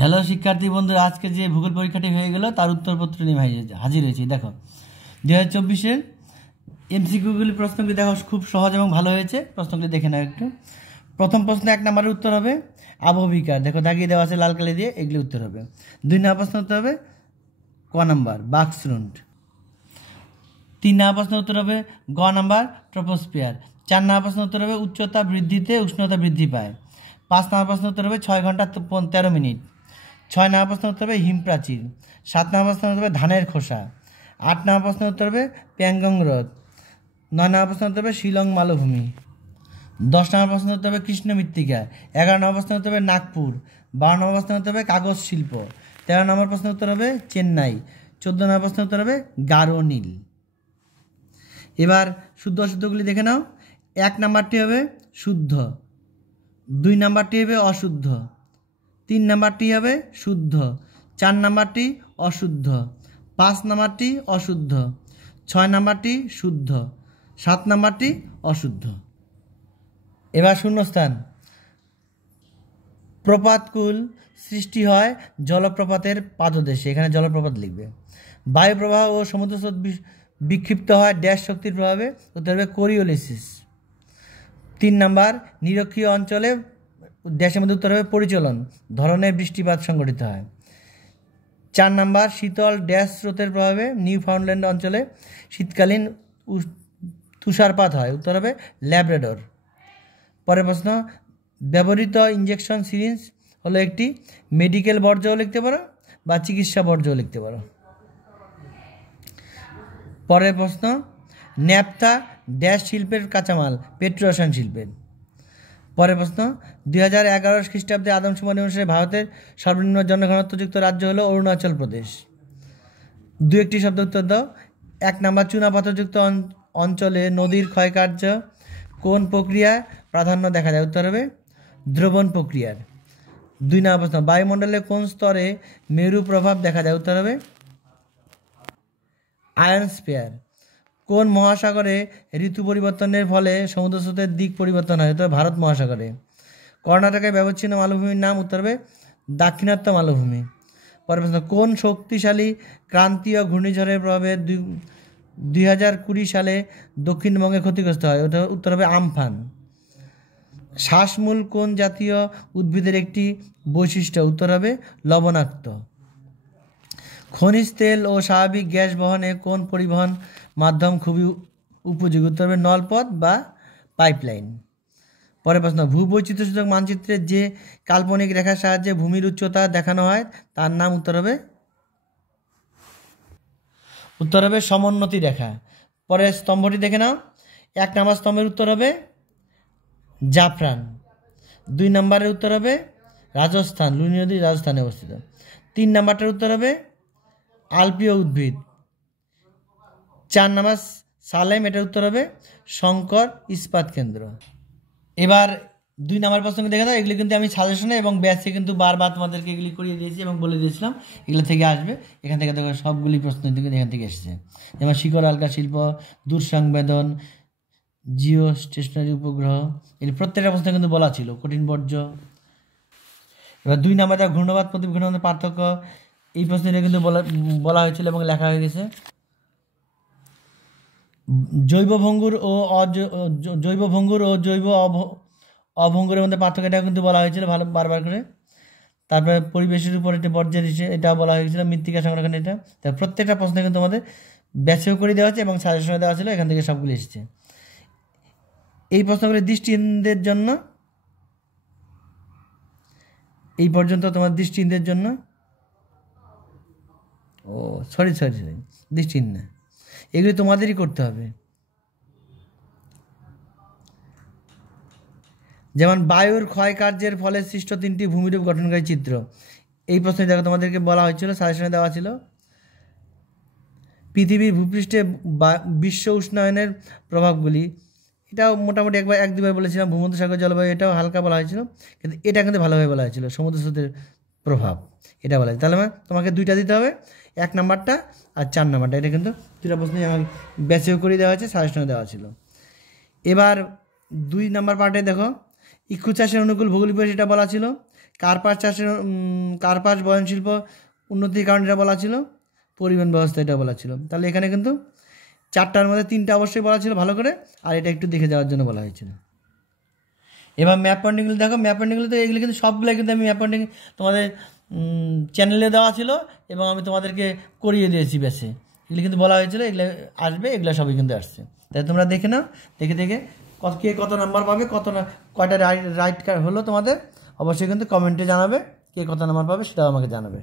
Hello শিক্ষার্থী বন্ধু, আজকে যে ভূগোল পরীক্ষাটি হয়ে গেল তার উত্তরপত্র নিয়ে হাজির হয়েছি। দেখো 2024-এর এমসিকিউগুলি প্রশ্নগুলি দেখো খুব সহজ এবং ভালো হয়েছে। প্রশ্নগুলি দেখে নাও একটু। প্রথম প্রশ্ন 1 নম্বরের উত্তর হবে আবহবিকার, দেখো দাগিয়ে দেওয়া আছে লাল কালি দিয়ে, এগুলি উত্তর হবে। 2 নম্বর প্রশ্ন উত্তর হবে ক নাম্বার বাক্সরুন্ড। 3 নম্বর প্রশ্ন উত্তর হবে গ নাম্বার ট্রপোস্ফিয়ার। 4 নম্বর প্রশ্ন উত্তর হবে উচ্চতা বৃদ্ধিতে উষ্ণতা বৃদ্ধি পায়। 5 নম্বর প্রশ্ন উত্তর হবে 6 ঘন্টা 13 মিনিট। 6 নম্বর প্রশ্ন উত্তর হবে হিমপ্রাচীর। 7 নম্বর প্রশ্ন উত্তর হবে ধানের খোসা। 8 নম্বর প্রশ্ন উত্তর হবে প্যাংগং হ্রদ। 9 নম্বর প্রশ্ন উত্তর হবে শিলং মালভূমি। 10 নম্বর প্রশ্ন উত্তর হবে কৃষ্ণ মৃত্তিকা। 11 নম্বর প্রশ্ন উত্তর হবে নাগপুর। 12 নম্বর প্রশ্ন উত্তর হবে কাগজ শিল্প। 13 নম্বর প্রশ্ন উত্তর হবে চেন্নাই। 14 নম্বর প্রশ্ন উত্তর হবে গারো নীল। এবার শুদ্ধ অশুদ্ধগুলি দেখে নাও। 1 নাম্বারটি হবে শুদ্ধ, 2 নাম্বারটি হবে অশুদ্ধ, 3 নাম্বারটি হবে শুদ্ধ, 4 নাম্বারটি অশুদ্ধ, 5 নাম্বারটি অশুদ্ধ, 6 নাম্বারটি শুদ্ধ, 7 নাম্বারটি অশুদ্ধ। এবার শূন্যস্থান। প্রপাতকুল সৃষ্টি হয় জলপ্রপাতের পাদদেশে, এখানে জলপ্রপাত লিখবে। বায়ু প্রবাহ ও সমুদ্রস্রোত বিক্ষিপ্ত হয় ড্যাশ শক্তির প্রভাবে, উত্তর হবে কোরিওলিসিস। 3 নাম্বার নিরক্ষীয় অঞ্চলে ড্যাশের মধ্যে উত্তর হবে পরিচলন ধরনের বৃষ্টিপাত সংঘটিত হয়। 4 নাম্বার শীতল ড্যাশ স্রোতের প্রভাবে নিউ ফাউন্ডল্যান্ড অঞ্চলে শীতকালীন তুষারপাত হয়, উত্তর হবে ল্যাব্রাডর। পরের প্রশ্ন ব্যবহৃত ইঞ্জেকশন সিরিঞ্জ হলো একটি মেডিকেল বর্জ্যও লিখতে পারো বা চিকিৎসা বর্জ্যও লিখতে পারো। পরের প্রশ্ন ন্যাপথা ড্যাশ শিল্পের কাঁচামাল, পেট্রোরসায়ন শিল্পের। পরের প্রশ্ন 2011 খ্রিস্টাব্দে আদমশুমারি অনুসারে ভারতের সর্বনিম্ন জনঘনত্বযুক্ত রাজ্য হলো অরুণাচল প্রদেশ। 2-1টি শব্দ উত্তর দাও। 1 নাম্বার চুনাপাথরযুক্ত অঞ্চলে নদীর ক্ষয়কার্য কোন প্রক্রিয়ায় প্রাধান্য দেখা যায়, উত্তর হবে দ্রবণ প্রক্রিয়ার। 2 নম্বর প্রশ্ন বায়ুমণ্ডলের কোন স্তরে মেরু প্রভাব দেখা যায়, উত্তর হবে আয়নস্ফিয়ার। কোন মহাসাগরে ঋতু পরিবর্তনের ফলে সমুদ্র স্রোতের দিক পরিবর্তন হয়, উত্তর ভারত মহাসাগরে। কর্ণাটকের ব্যবচ্ছিন্ন মালভূমির নাম, উত্তর হবে দাক্ষিণাত্য মালভূমি। পরের প্রশ্ন কোন শক্তিশালী ক্রান্তীয় ঘূর্ণিঝড়ের প্রভাবে 2020 সালে দক্ষিণবঙ্গে ক্ষতিগ্রস্ত হয়, উত্তর হবে আমফান। শ্বাসমূল কোন জাতীয় উদ্ভিদের একটি বৈশিষ্ট্য, উত্তর হবে লবণাক্ত। খনিজ তেল ও স্বাভাবিক গ্যাস বহনে কোন পরিবহন মাধ্যম খুবই উপযোগী, উত্তর হবে নলপথ বা পাইপলাইন। পরের প্রশ্ন ভূবৈচিত্র্যসূচক মানচিত্রে যে কাল্পনিক রেখার সাহায্যে ভূমির উচ্চতা দেখানো হয় তার নাম, উত্তর হবে সমোন্নতি রেখা। পরের স্তম্ভটি দেখে নাও। 1 নম্বর স্তম্ভের উত্তর হবে জাফরান। 2 নম্বরের উত্তর হবে রাজস্থান, লুনি নদী রাজস্থানে অবস্থিত। 3 নম্বরটার উত্তর হবে আলপীয় উদ্ভিদ। 4 নম্বর সালেম, এটার উত্তর হবে শঙ্কর ইস্পাত কেন্দ্র। এবার 2 নম্বর প্রশ্ন দেখে দাও। এগুলি কিন্তু আমি সাজেশনে এবং ব্যাচে কিন্তু বারবার তোমাদেরকে এগুলি করিয়ে দিয়েছি এবং বলে দিয়েছিলাম এগুলো থেকে আসবে। এখান থেকে দেখো সবগুলি প্রশ্ন এখান থেকে এসেছে, যেমন শিকড় আলকা শিল্প, দূরসংবেদন, জিও স্টেশনারি উপগ্রহ, এর প্রত্যেকটা প্রশ্ন কিন্তু বলা ছিল কঠিন বর্জ্য। এবার 2 নম্বর দেখো ঘূর্ণবাদ প্রতিঘূর্ণনের পার্থক্য, এই প্রশ্নটা কিন্তু বলা হয়েছিল এবং লেখা হয়ে গেছে। জৈব ভঙ্গুর ও জৈব অভঙ্গুরের মধ্যে পার্থক্য, এটা কিন্তু বলা হয়েছিল ভালো বারবার করে। তারপরে পরিবেশের উপর একটা বর্জ্যের এটা বলা হয়েছিল, মৃত্তিকা সংরক্ষণ, এটা। তার প্রত্যেকটা প্রশ্ন কিন্তু আমাদের ব্যাচেও করে দেওয়া হচ্ছে এবং সাজেশনে দেওয়া ছিল, এখান থেকে সবগুলি এসেছে। এই প্রশ্নগুলি দৃষ্টিহীনদের জন্য, এই পর্যন্ত তোমার দৃষ্টিহীনদের জন্য, সরি দৃষ্টিহীন না, এগুলি তোমাদেরই করতে হবে। যেমন বায়ুর ক্ষয়কার্যের ফলে সৃষ্ট 3টি ভূমিরূপ গঠনকারী চিত্র, এই প্রশ্নে দেখো তোমাদেরকে বলা হয়েছিল, সাজেশনে দেওয়া ছিল। পৃথিবীর ভূপৃষ্ঠে বিশ্ব উষ্ণায়নের প্রভাবগুলি, এটাও মোটামুটি 1-2বার বলেছিলাম। ভূমধ্যসাগর জলবায়ু, এটাও হালকা বলা হয়েছিল, কিন্তু এটা কিন্তু ভালোভাবে বলা হয়েছিল সমুদ্র স্রোতের প্রভাব, এটা বলা হয়েছে। তাহলে তোমাকে 2টা দিতে হবে, 1 নাম্বারটা আর 4 নাম্বারটা। এটা কিন্তু 2টা প্রশ্নই আমার ব্যাচেও করে দেওয়া হয়েছে, সাজেশনে দেওয়া ছিল। এবার 2 নাম্বার পার্টে দেখো ইক্ষু চাষের অনুকূল ভৌগোলিক পরিবেশ, এটা বলা ছিল। কার্পাস চাষের কার্পাস বয়নশিল্প উন্নতির কারণ এটা বলা ছিল, পরিবহন ব্যবস্থা এটা বলা ছিল। তাহলে এখানে কিন্তু 4টার মধ্যে 3টা অবশ্যই বলা ছিল ভালো করে, আর এটা একটু দেখে যাওয়ার জন্য বলা হয়েছিল। এবার ম্যাপ পয়েন্টিংগুলো দেখো, ম্যাপ পয়েন্টিংগুলো তো এগুলো কিন্তু সবগুলোই কিন্তু আমি ম্যাপ পয়েন্টিং তোমাদের চ্যানেলে দেওয়া ছিল এবং আমি তোমাদেরকে করিয়ে দিয়েছি বেশি। এগুলো কিন্তু বলা হয়েছিল এগুলো আসবে, এগুলো সবই কিন্তু আসছে। তাই তোমরা দেখে নাও, দেখে দেখে কে কত নাম্বার পাবে, কয়টা রাইট হলো তোমাদের অবশ্যই কিন্তু কমেন্টে জানাবে, কে কত নাম্বার পাবে সেটাও আমাকে জানাবে।